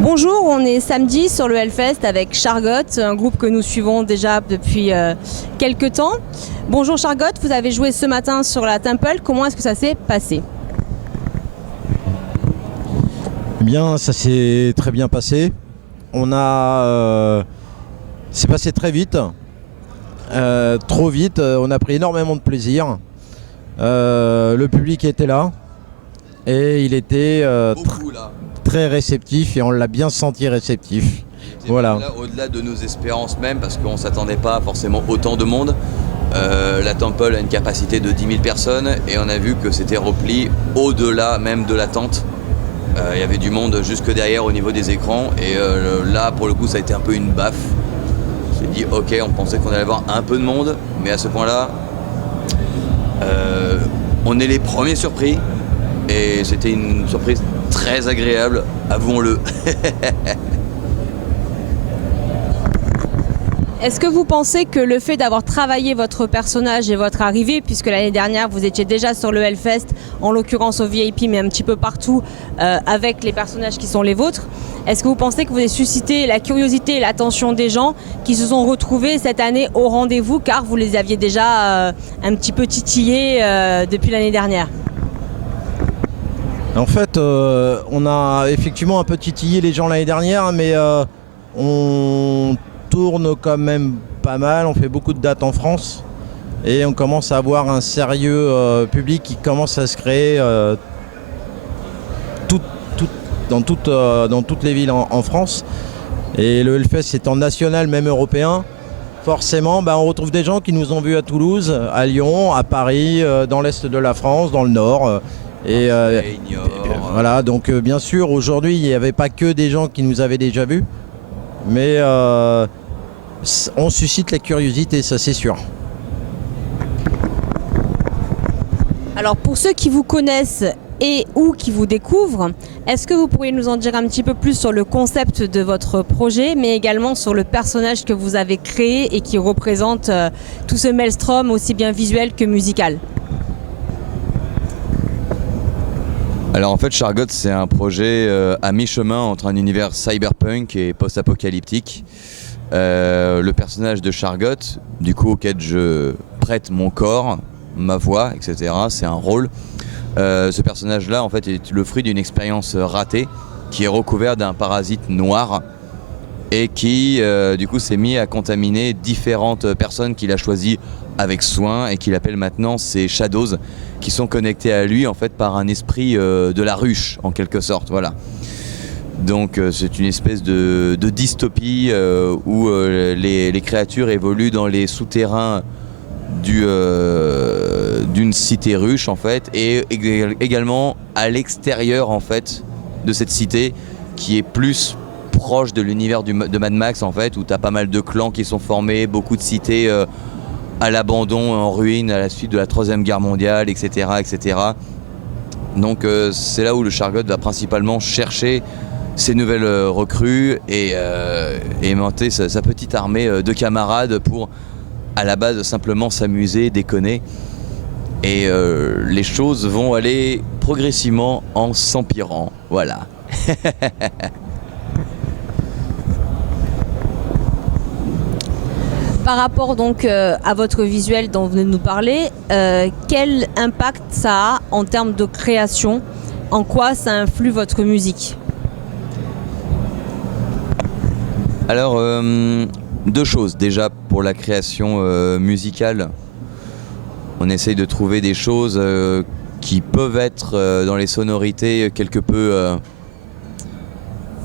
Bonjour, on est samedi sur le Hellfest avec Chargot, un groupe que nous suivons déjà depuis quelques temps. Bonjour Chargot, vous avez joué ce matin sur la Temple, comment est-ce que ça s'est passé? Eh bien, ça s'est très bien passé. C'est passé très vite, trop vite, on a pris énormément de plaisir. Le public était là et il était très réceptif et on l'a bien senti réceptif. Voilà. Au-delà de nos espérances même, parce qu'on ne s'attendait pas forcément autant de monde. La Temple a une capacité de 10 000 personnes et on a vu que c'était rempli au-delà même de l'attente. Il y avait du monde jusque derrière au niveau des écrans et là pour le coup ça a été un peu une baffe. On s'est dit ok, on pensait qu'on allait avoir un peu de monde, mais à ce point-là on est les premiers surpris et c'était une surprise très agréable, avouons-le. Est-ce que vous pensez que le fait d'avoir travaillé votre personnage et votre arrivée, puisque l'année dernière vous étiez déjà sur le Hellfest, en l'occurrence au VIP mais un petit peu partout avec les personnages qui sont les vôtres, est-ce que vous pensez que vous avez suscité la curiosité et l'attention des gens qui se sont retrouvés cette année au rendez-vous car vous les aviez déjà un petit peu titillés depuis l'année dernière? En fait, on a effectivement un peu titillé les gens l'année dernière, mais on tourne quand même pas mal, on fait beaucoup de dates en France et on commence à avoir un sérieux public qui commence à se créer dans toutes les villes en France. Et le Hellfest étant national, même européen, forcément on retrouve des gens qui nous ont vus à Toulouse, à Lyon, à Paris, dans l'est de la France, dans le nord. Voilà, donc bien sûr aujourd'hui il n'y avait pas que des gens qui nous avaient déjà vus, mais on suscite la curiosité, ça c'est sûr. Alors pour ceux qui vous connaissent et ou qui vous découvrent, est-ce que vous pourriez nous en dire un petit peu plus sur le concept de votre projet, mais également sur le personnage que vous avez créé et qui représente tout ce maelstrom aussi bien visuel que musical? Alors en fait Chargot c'est un projet à mi-chemin entre un univers cyberpunk et post-apocalyptique. Le personnage de Chargot, du coup auquel je prête mon corps, ma voix, etc. C'est un rôle. Ce personnage-là en fait est le fruit d'une expérience ratée qui est recouvert d'un parasite noir et qui du coup s'est mis à contaminer différentes personnes qu'il a choisies avec soin et qu'il appelle maintenant ses shadows, qui sont connectés à lui en fait par un esprit de la ruche en quelque sorte, voilà. Donc c'est une espèce de dystopie où les créatures évoluent dans les souterrains d'une cité ruche en fait, et également à l'extérieur en fait de cette cité qui est plus proche de l'univers de Mad Max en fait, où tu as pas mal de clans qui sont formés, beaucoup de cités à l'abandon, en ruine à la suite de la Troisième Guerre mondiale, etc. etc. Donc c'est là où le Chargot va principalement chercher ses nouvelles recrues et aimanter sa petite armée de camarades pour à la base simplement s'amuser, déconner. Et les choses vont aller progressivement en s'empirant, voilà. Par rapport donc à votre visuel dont vous venez de nous parler, quel impact ça a en termes de création? En quoi ça influe votre musique? Alors, deux choses. Déjà, pour la création musicale, on essaye de trouver des choses qui peuvent être dans les sonorités quelque peu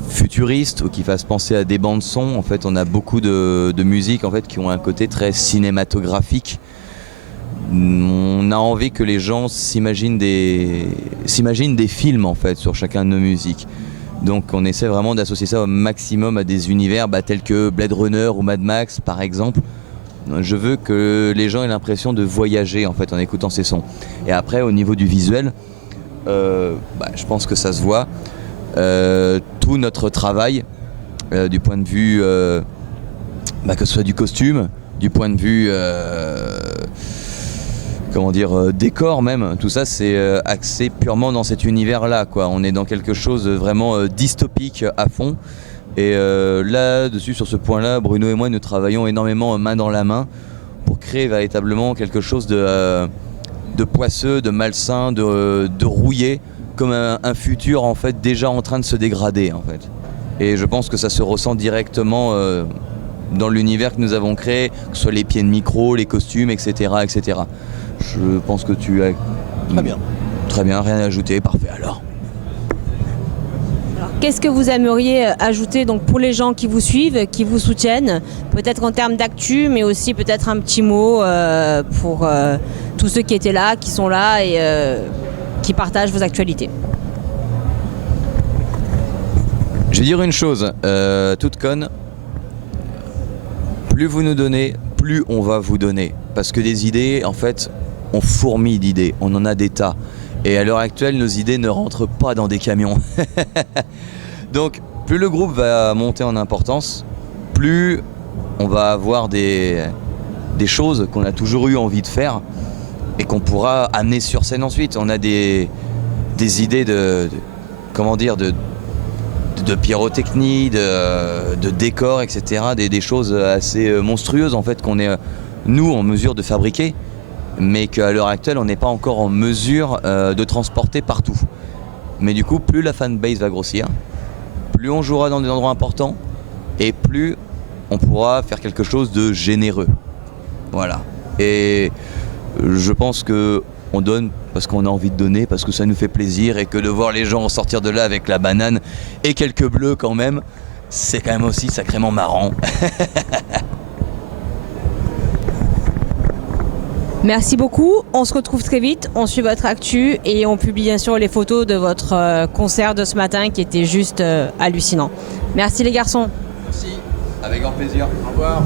futuristes ou qui fassent penser à des bandes son. En fait, on a beaucoup de musiques en fait, qui ont un côté très cinématographique. On a envie que les gens s'imaginent des films en fait, sur chacun de nos musiques. Donc on essaie vraiment d'associer ça au maximum à des univers tels que Blade Runner ou Mad Max par exemple. Je veux que les gens aient l'impression de voyager en fait en écoutant ces sons. Et après au niveau du visuel, je pense que ça se voit. Tout notre travail du point de vue que ce soit du costume, du point de vue comment dire, décor même. Tout ça, c'est axé purement dans cet univers-là, quoi. On est dans quelque chose de vraiment dystopique à fond. Et là-dessus, sur ce point-là, Bruno et moi, nous travaillons énormément main dans la main pour créer véritablement quelque chose de poisseux, de malsain, de rouillé, comme un futur en fait déjà en train de se dégrader en fait. Et je pense que ça se ressent directement dans l'univers que nous avons créé, que ce soit les pieds de micro, les costumes, etc., etc. Je pense que tu as... Très bien. Très bien, rien à ajouter, parfait alors. Qu'est-ce que vous aimeriez ajouter donc pour les gens qui vous suivent, qui vous soutiennent, peut-être en termes d'actu, mais aussi peut-être un petit mot pour tous ceux qui étaient là, qui sont là et qui partagent vos actualités. Je vais dire une chose, toute conne, plus vous nous donnez, plus on va vous donner. Parce que des idées, en fait, on fourmille d'idées, on en a des tas. Et à l'heure actuelle, nos idées ne rentrent pas dans des camions. Donc, plus le groupe va monter en importance, plus on va avoir des choses qu'on a toujours eu envie de faire et qu'on pourra amener sur scène ensuite. On a des idées comment dire, de pyrotechnie, de décors, etc. Des choses assez monstrueuses en fait qu'on est, nous, en mesure de fabriquer, mais qu'à l'heure actuelle, on n'est pas encore en mesure de transporter partout. Mais du coup, plus la fanbase va grossir, plus on jouera dans des endroits importants, et plus on pourra faire quelque chose de généreux. Voilà. Et je pense qu'on donne parce qu'on a envie de donner, parce que ça nous fait plaisir, et que de voir les gens sortir de là avec la banane et quelques bleus quand même, c'est quand même aussi sacrément marrant. Merci beaucoup, on se retrouve très vite, on suit votre actu et on publie bien sûr les photos de votre concert de ce matin qui était juste hallucinant. Merci les garçons. Merci, avec grand plaisir. Au revoir.